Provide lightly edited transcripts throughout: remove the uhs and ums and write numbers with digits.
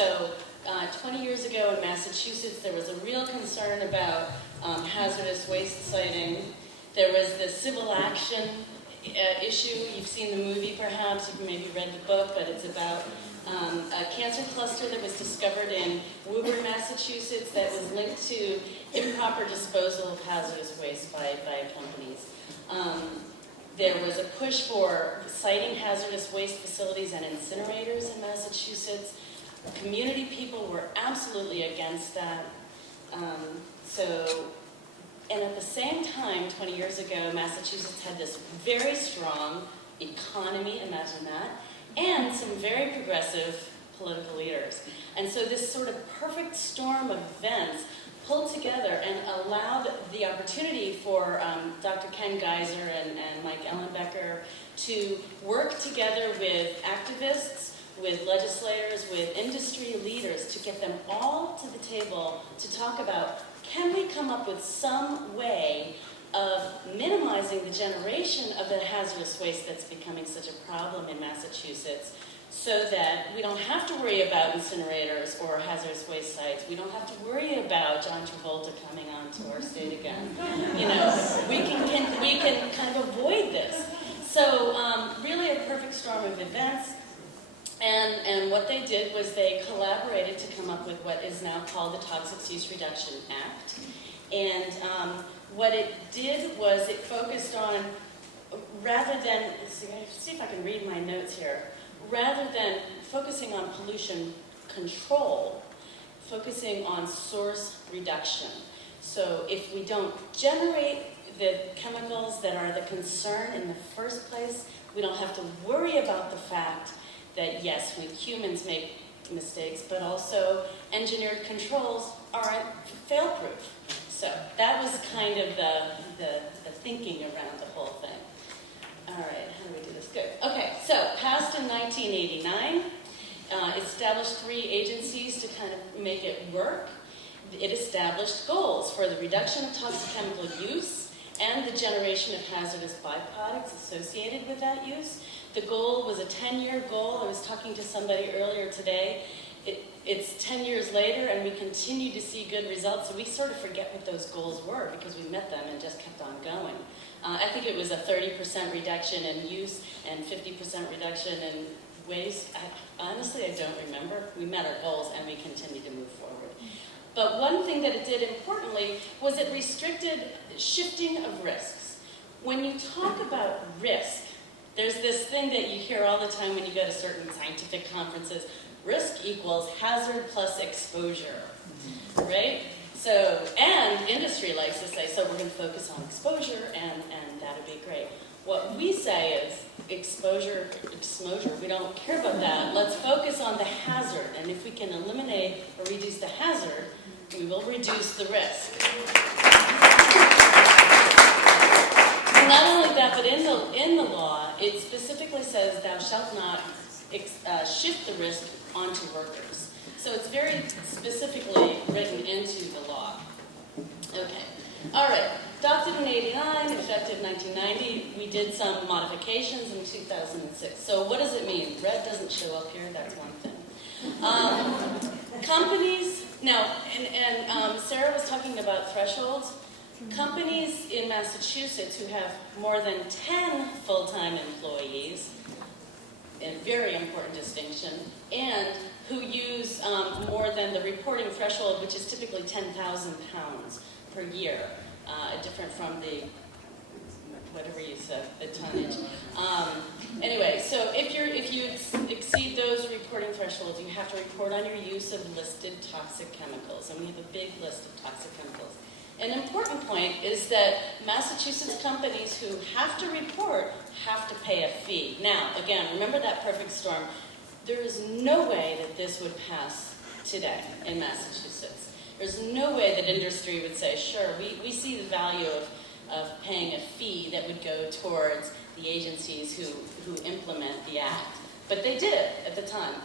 So 20 years ago in Massachusetts, there was a real concern about hazardous waste siting. There was the civil action issue. You've seen the movie perhaps, you've maybe read the book, but it's about a cancer cluster that was discovered in Woburn, Massachusetts that was linked to improper disposal of hazardous waste by companies. There was a push for siting hazardous waste facilities and incinerators in Massachusetts. Community people were absolutely against that. And at the same time, 20 years ago, Massachusetts had this very strong economy, imagine that, and some very progressive political leaders. And so this sort of perfect storm of events pulled together and allowed the opportunity for Dr. Ken Geiser and Mike Ellenbecker to work together with activists, with legislators, with industry leaders, to get them all to the table to talk about, can we come up with some way of minimizing the generation of the hazardous waste that's becoming such a problem in Massachusetts, so that we don't have to worry about incinerators or hazardous waste sites. We don't have to worry about John Travolta coming onto our state again. You know, we can kind of avoid this. So really a perfect storm of events. And what they did was they collaborated to come up with what is now called the Toxic Use Reduction Act. And what it did was it focused on, rather than, see if I can read my notes here, rather than focusing on pollution control, focusing on source reduction. So if we don't generate the chemicals that are the concern in the first place, we don't have to worry about the fact that yes, humans make mistakes, but also engineered controls aren't fail-proof. So that was kind of the thinking around the whole thing. All right, how do we do this? Good. Okay, so passed in 1989, established 3 agencies to kind of make it work. It established goals for the reduction of toxic chemical use and the generation of hazardous byproducts associated with that use. The goal was a 10-year goal. I was talking to somebody earlier today. It's 10 years later, and we continue to see good results. So we sort of forget what those goals were because we met them and just kept on going. I think it was a 30% reduction in use and 50% reduction in waste. Honestly, I don't remember. We met our goals, and we continue to move forward. But one thing that it did importantly was it restricted shifting of risks. When you talk about risk, there's this thing that you hear all the time when you go to certain scientific conferences. Risk equals hazard plus exposure, right? So, and industry likes to say, so we're going to focus on exposure, and that would be great. What we say is exposure. We don't care about that. Let's focus on the hazard, and if we can eliminate or reduce the hazard, we will reduce the risk. Not only that, but in the law, it specifically says thou shalt not shift the risk onto workers. So it's very specifically written into the law. Okay. All right. Adopted in 89, effective 1990. We did some modifications in 2006. So what does it mean? Red doesn't show up here. That's one thing. Companies, now, and Sarah was talking about thresholds. Companies in Massachusetts who have more than 10 full-time employees, a very important distinction, and who use more than the reporting threshold, which is typically 10,000 pounds per year, different from the, whatever you said, the tonnage. Anyway, so if you exceed those reporting thresholds, you have to report on your use of listed toxic chemicals, and we have a big list of toxic chemicals. An important point is that Massachusetts companies who have to report have to pay a fee. Now, again, remember that perfect storm. There is no way that this would pass today in Massachusetts. There's no way that industry would say, sure, we see the value of paying a fee that would go towards the agencies who implement the act. But they did it at the time.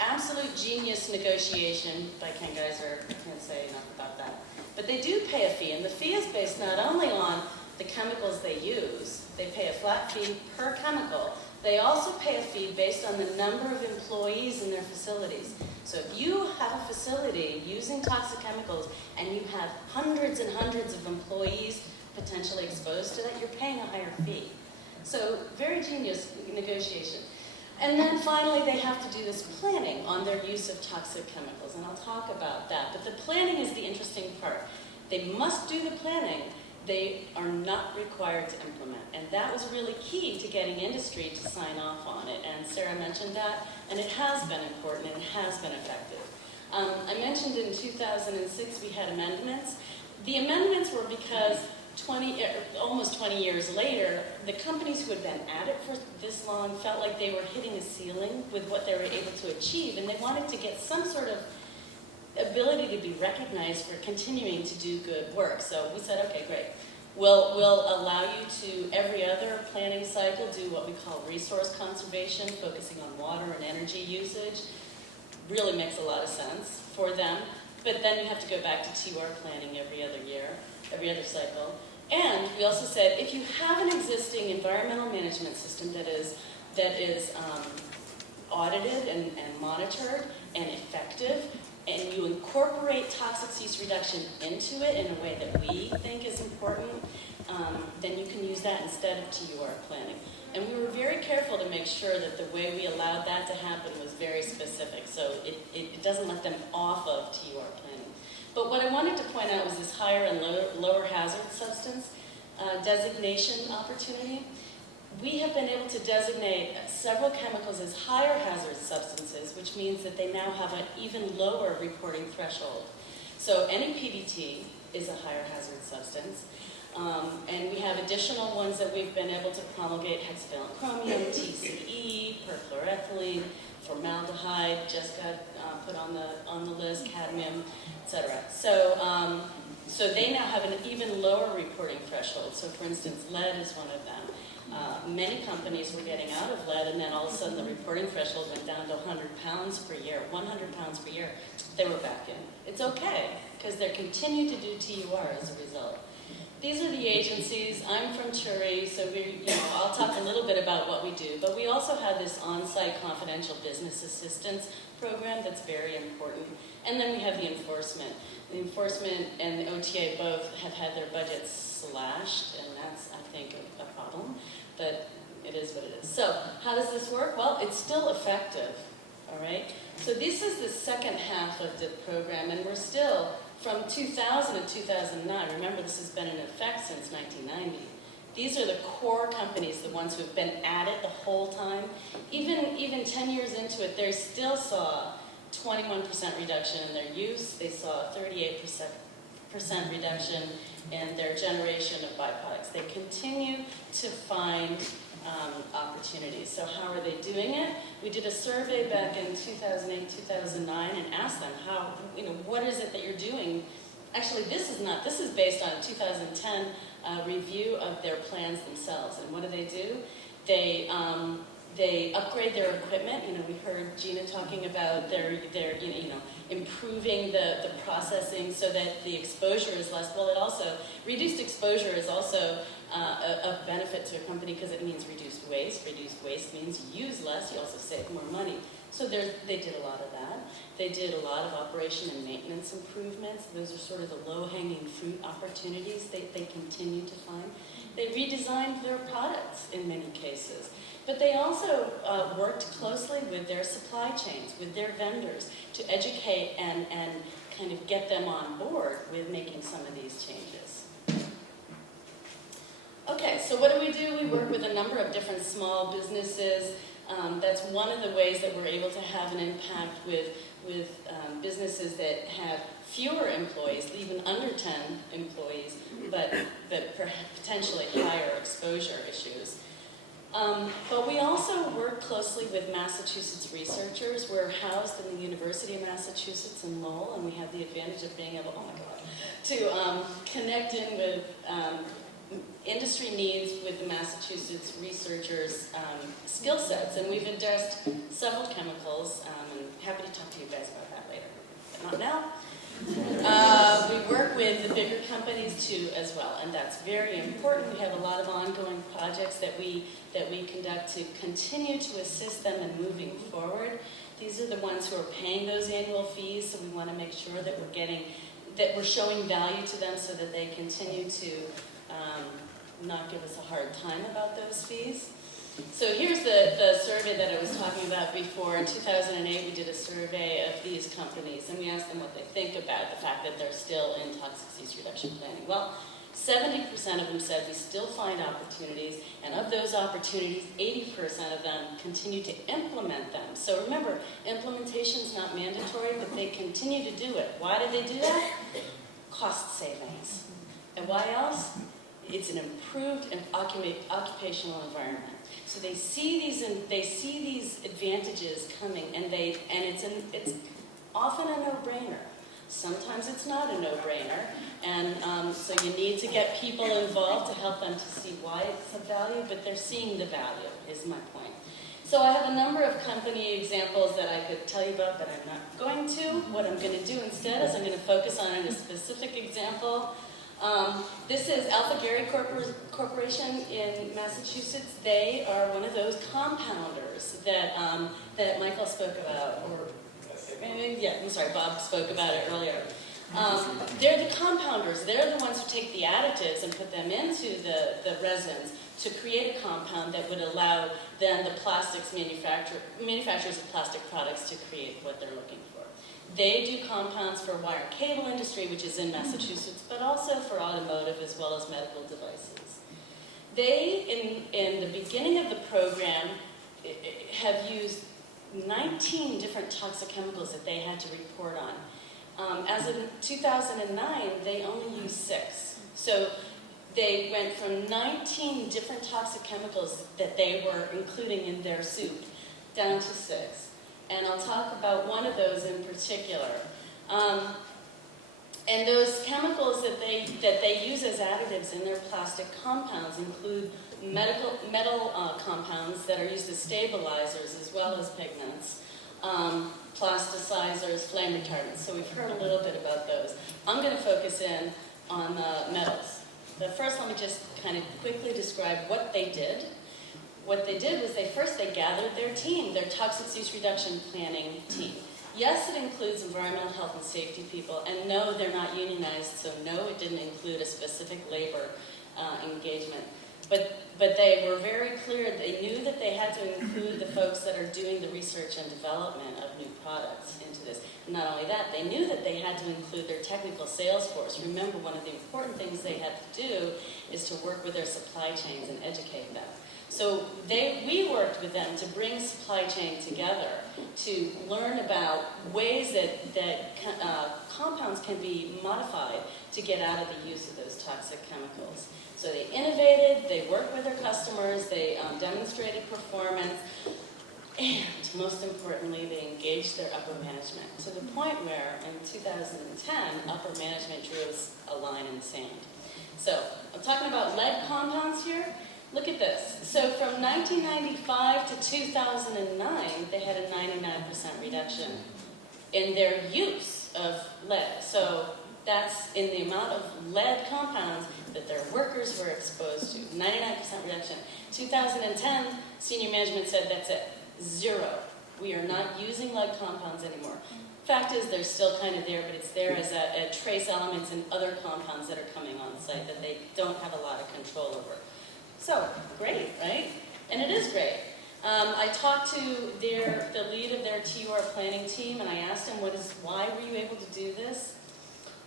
Absolute genius negotiation by Ken Geiser. I can't say enough about that. But they do pay a fee, and the fee is based not only on the chemicals they use. They pay a flat fee per chemical. They also pay a fee based on the number of employees in their facilities. So if you facility using toxic chemicals and you have hundreds and hundreds of employees potentially exposed to that, you're paying a higher fee. So very genius negotiation. And then finally, they have to do this planning on their use of toxic chemicals, and I'll talk about that. But the planning is the interesting part. They must do the planning. They are not required to implement. And that was really key to getting industry to sign off on it. And Sarah mentioned that, and it has been important and it has been effective. I mentioned in 2006 we had amendments. The amendments were because almost 20 years later, the companies who had been at it for this long felt like they were hitting a ceiling with what they were able to achieve, and they wanted to get some sort of ability to be recognized for continuing to do good work. So we said, okay, great. We'll allow you to, every other planning cycle, do what we call resource conservation, focusing on water and energy usage. Really makes a lot of sense for them. But then you have to go back to TUR planning every other year, every other cycle. And we also said, if you have an existing environmental management system that is audited and monitored and effective, and you incorporate toxic use reduction into it in a way that we think is important, then you can use that instead of TUR planning. And we were very careful to make sure that the way we allowed that to happen was very specific, so it doesn't let them off of TUR planning. But what I wanted to point out was this higher and lower hazard substance designation opportunity. We have been able to designate several chemicals as higher hazard substances, which means that they now have an even lower reporting threshold. So any PBT is a higher hazard substance. And we have additional ones that we've been able to promulgate: hexavalent chromium, TCE, perchloroethylene, formaldehyde just got put on the list, cadmium, etc. So they now have an even lower reporting threshold. So for instance, lead is one of them. Many companies were getting out of lead, and then all of a sudden the reporting threshold went down to 100 pounds per year, 100 pounds per year. They were back in. It's okay, because they continue to do TUR as a result. These are the agencies. I'm from TUR, so I'll talk a little bit about what we do, but we also have this on-site confidential business assistance program that's very important. And then we have the enforcement. The enforcement and the OTA both have had their budgets slashed, and that's, I think, a problem, but it is what it is. So how does this work? Well, it's still effective, all right? So this is the second half of the program, and we're still, from 2000 to 2009, remember this has been in effect since 1990. These are the core companies, the ones who have been at it the whole time. Even 10 years into it, they still saw 21% reduction in their use. They saw 38% reduction in their generation of byproducts. They continue to find opportunities. So how are they doing it? We did a survey back in 2008, 2009, and asked them what is it that you're doing? Actually, this is based on a 2010 review of their plans themselves. And what do? They upgrade their equipment. We heard Gina talking about their improving the processing so that the exposure is less. Well, reduced exposure is also a benefit to a company because it means reduced waste. Reduced waste means you use less, you also save more money. So they did a lot of that. They did a lot of operation and maintenance improvements. Those are sort of the low-hanging fruit opportunities they continue to find. They redesigned their products in many cases. But they also worked closely with their supply chains, with their vendors, to educate and kind of get them on board with making some of these changes. Okay, so what do? We work with a number of different small businesses. That's one of the ways that we're able to have an impact with businesses that have fewer employees, even under 10 employees, but potentially higher exposure issues. But we also work closely with Massachusetts researchers. We're housed in the University of Massachusetts in Lowell, and we have the advantage of being able, to connect in with industry needs with the Massachusetts researchers' skill sets. And we've addressed several chemicals, and happy to talk to you guys about that later, but not now. We work with the bigger companies companies too as well, and that's very important. We have a lot of ongoing projects that we conduct to continue to assist them in moving forward. These are the ones who are paying those annual fees, so we want to make sure that we're showing value to them so that they continue to not give us a hard time about those fees. So here's the survey that I was talking about before. In 2008, we did a survey of these companies, and we asked them what they think about the fact that they're still in toxic cease reduction planning. Well, 70% of them said we still find opportunities, and of those opportunities, 80% of them continue to implement them. So remember, implementation is not mandatory, but they continue to do it. Why do they do that? Cost savings. And why else? It's an improved and occupational environment. So they see these advantages coming, and it's often a no-brainer. Sometimes it's not a no-brainer, and so you need to get people involved to help them to see why it's of value, but they're seeing the value, is my point. So I have a number of company examples that I could tell you about, but I'm not going to. What I'm going to do instead is I'm going to focus on a specific example. This is Alpha Gary Corporation in Massachusetts. They are one of those compounders that Michael spoke about, Bob spoke about it earlier. They're the compounders. They're the ones who take the additives and put them into the resins to create a compound that would allow then the manufacturers of plastic products to create what they're looking for. They do compounds for wire and cable industry, which is in Massachusetts, but also for automotive as well as medical devices. They, in the beginning of the program, have used 19 different toxic chemicals that they had to report on. As of 2009, they only used 6. So they went from 19 different toxic chemicals that they were including in their soup down to 6. And I'll talk about one of those in particular. And those chemicals that they use as additives in their plastic compounds include metal compounds that are used as stabilizers as well as pigments, plasticizers, flame retardants. So we've heard a little bit about those. I'm going to focus in on the metals. But first, let me just kind of quickly describe what they did. What they did was they gathered their team, their toxic cease reduction planning team. Yes, it includes environmental health and safety people, and no, they're not unionized, so no, it didn't include a specific labor engagement. But they were very clear. They knew that they had to include the folks that are doing the research and development of new products into this. Not only that, they knew that they had to include their technical sales force. Remember, one of the important things they had to do is to work with their supply chains and educate them. So we worked with them to bring supply chain together to learn about ways that compounds can be modified to get out of the use of those toxic chemicals. So they innovated, they worked with their customers, they demonstrated performance, and most importantly, they engaged their upper management to the point where in 2010, upper management drew a line in the sand. So I'm talking about lead compounds here. Look at this. So from 1995 to 2009, they had a 99% reduction in their use of lead. So that's in the amount of lead compounds that their workers were exposed to. 99% reduction. 2010, senior management said that's it. 0. We are not using lead compounds anymore. Fact is, they're still kind of there, but it's there as a trace elements in other compounds that are coming on site that they don't have a lot of control over. So, great, right? And it is great. I talked to the lead of their TUR planning team, and I asked him, why were you able to do this?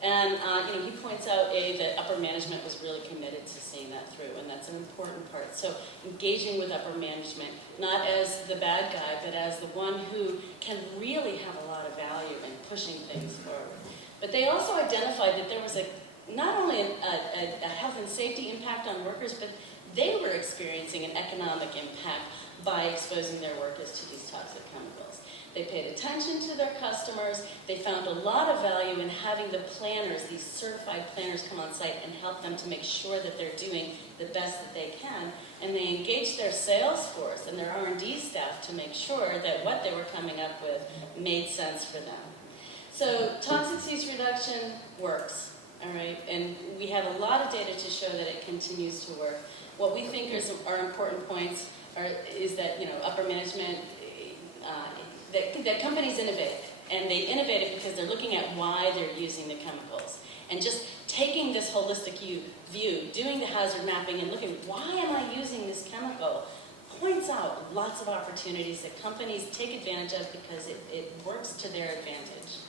And he points out, that upper management was really committed to seeing that through, and that's an important part. So engaging with upper management, not as the bad guy, but as the one who can really have a lot of value in pushing things forward. But they also identified that there was not only a health and safety impact on workers, but they were experiencing an economic impact by exposing their workers to these toxic chemicals. They paid attention to their customers. They found a lot of value in having the planners, these certified planners, come on site and help them to make sure that they're doing the best that they can. And they engaged their sales force and their R&D staff to make sure that what they were coming up with made sense for them. So toxic cease reduction works. all right? And we have a lot of data to show that it continues to work. What we think are important points is that, you know, upper management, that companies innovate. And they innovate it because they're looking at why they're using the chemicals. And just taking this holistic view, doing the hazard mapping and looking, why am I using this chemical, points out lots of opportunities that companies take advantage of because it works to their advantage.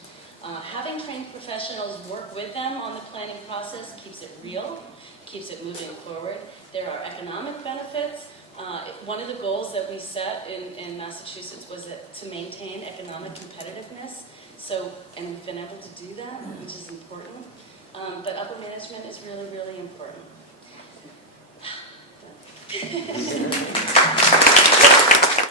Having trained professionals work with them on the planning process keeps it real, keeps it moving forward. There are economic benefits. One of the goals that we set in Massachusetts was to maintain economic competitiveness. So, and we've been able to do that, which is important. But upper management is really, really important.